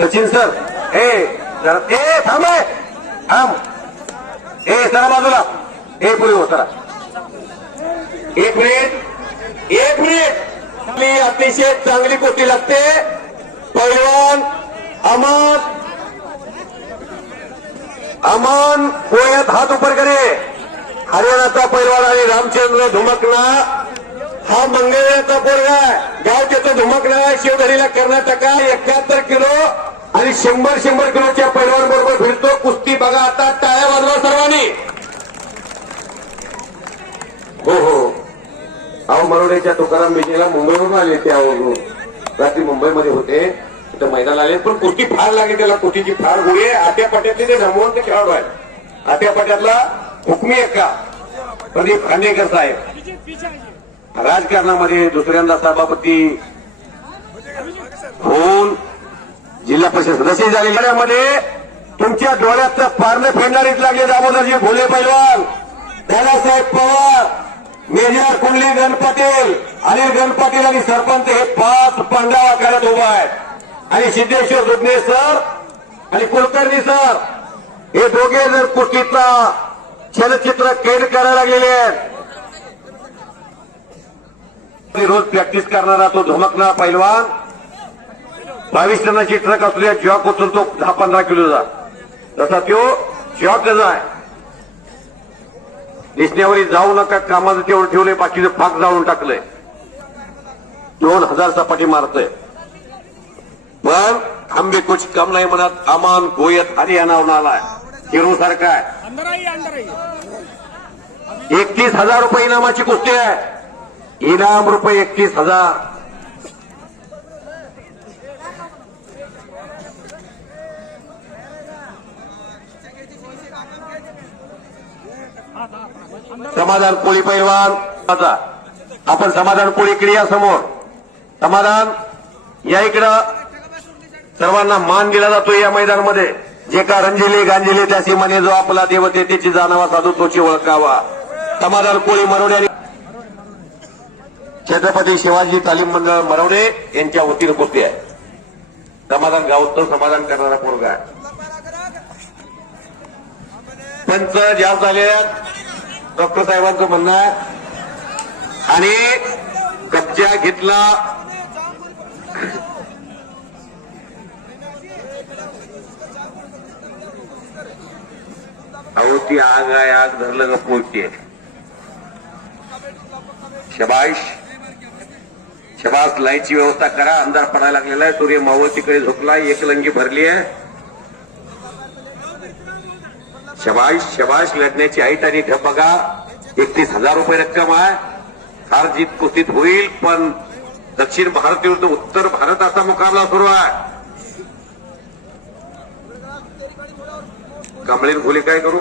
Sachin sir जरा थांब सरा बाजूला पुढे हो सरा एक मिनिट मी अतिशय चांगली कुस्ती लागते पैलवान अमन गोयत हात उपर करे हरियाणाचा पैलवान आणि रामचंद्र धुमकना हा मंगळवेळाचा पोरगा गावचे तो धुमकना शिवधरीला कर्नाटका 71 किलो आणि 100 किलोच्या पैलवान बरोबर फिरतो कुस्ती बघा आता टाळ्या वाजवा सर्वांनी हो अहो मरोडेच्या तुकाराम बिजेला मुंबईवरून आले त्यावरून रात्री मुंबईमध्ये होते तिथं मैदान आले पण कुस्ती फार लागली त्याला कुस्तीची फार गोळी आहे आट्यापाट्यातले ते नामवंत खेळाडू आहेत आट्यापाट्यातला हुकमी एक्का प्रदीप खांडेकर साहेब राजकारणामध्ये दुसऱ्यांदा सभापती होऊन जिल्हा परिषद सदस्य झालेल्यामध्ये तुमच्या डोळ्याचं पारणं फेडणारीच लागले दामोदरजी भोले पैलवान दादासाहेब पवार मेजर कुंडली गणपाटील अनिल गणपाटील आणि सरपंच हे 5 पांडव आखाड्यात उभा आहेत आणि सिद्धेश्वर दुधने सर आणि कुलकर्णी सर हे दोघे जर कुस्तीचा चलचित्र कैद करायला लागलेले आहेत रोज प्रॅक्टिस करणारा तो धमकणारा पैलवान 22 टनाची ट्रक असलेल्या जॉक उचलतो 10-15 किलोचा तसा तो जॉकच आहे दिसण्यावरी जाऊ नका कामाचं तेवढं ठेवलंय बाकीचं फाक जाळून टाकलंय 2000 सपाटी मारतोय पण हम भी कुछ कम नाही म्हणत अमान गोयत हरियाणाहून आलाय हिरो सारखा आहे 31,000 रुपये इनामाची कुस्ती आहे इनाम रुपये 31,000 समाधान कोळी पैलवान आपण समाधान कोळी इकडे या समोर समाधान या इकडं सर्वांना मान दिला जातो या मैदानामध्ये जे का रंजिले गांजिले त्या सीमाने जो आपला देवतेची जाणावा साधू तोची ओळखावा समाधान कोळी मरवडे छत्रपती शिवाजी तालीम मंडळ मरवडे यांच्या वतीनं कुस्ती आहे समाधान गावचं समाधान करणारा पोरगा आहे पंच जास्त झाले डॉक्टर साहेबांचं म्हणणं आहे आणि कब्जा घेतला अहो ती आग आहे आग धरलं ग पोचते शबाश लाईटची व्यवस्था करा अंधार पडायला लागलेला आहे सूर्य मावळतीकडे झोपलाय एक लंगी भरली आहे शबाश लढण्याची ऐट आणि ढप बघा 31,000 रुपये रक्कम आहे हार जीत कुस्तीत होईल पण दक्षिण भारत विरुद्ध उत्तर भारत असा मुकाबला सुरू आहे कांबळे भोले काय करू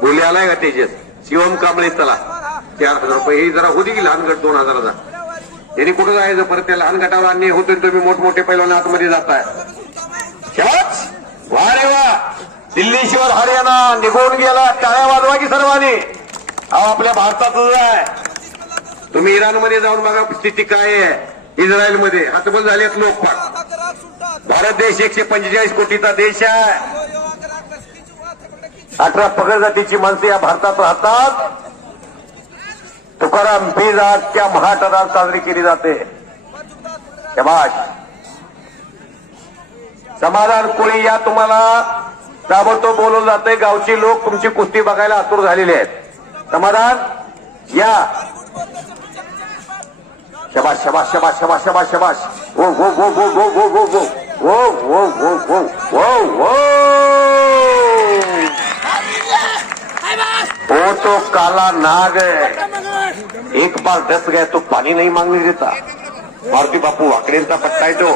भोले आलाय का तेजस शिवम कांबळे चला 4,000 रुपये ही जरा होती की लहान गट 2,000चा यांनी कुठं जायचं परत त्या लहान गटावर अन्याय होतोय तुम्ही मोठमोठे पैलवान आतमध्ये जाताय वा रे वा दिल्लीश्वर हरियाणा निघून गेला टाळ्या वाजवा की सर्वांनी अहो आपल्या भारतातच आहे तुम्ही इराणमध्ये जाऊन बघा स्थिती काय आहे इस्रायलमध्ये हातबल झालेत लोक पण भारत देश 145 कोटीचा देश आहे 18 पगड जातीची माणसं या भारतात राहतात तुकाराम बीज त्या महाटनात साजरी केली जाते शबाश समाधान कोळी या तुम्हाला ताबडतोब बोलवलं जातंय गावची लोक तुमची कुस्ती बघायला आतुर झालेले आहेत समाधान या शबाश शबाश शबाश शबाश शबाश शबाश वो वो वो वो वो वो वो वो वो वो वो वो वो वो तो काला नाग है एक बार डस गए तो पानी नहीं मांगने देता मारुती बापू वाकडेंचा पट्टा आहे तो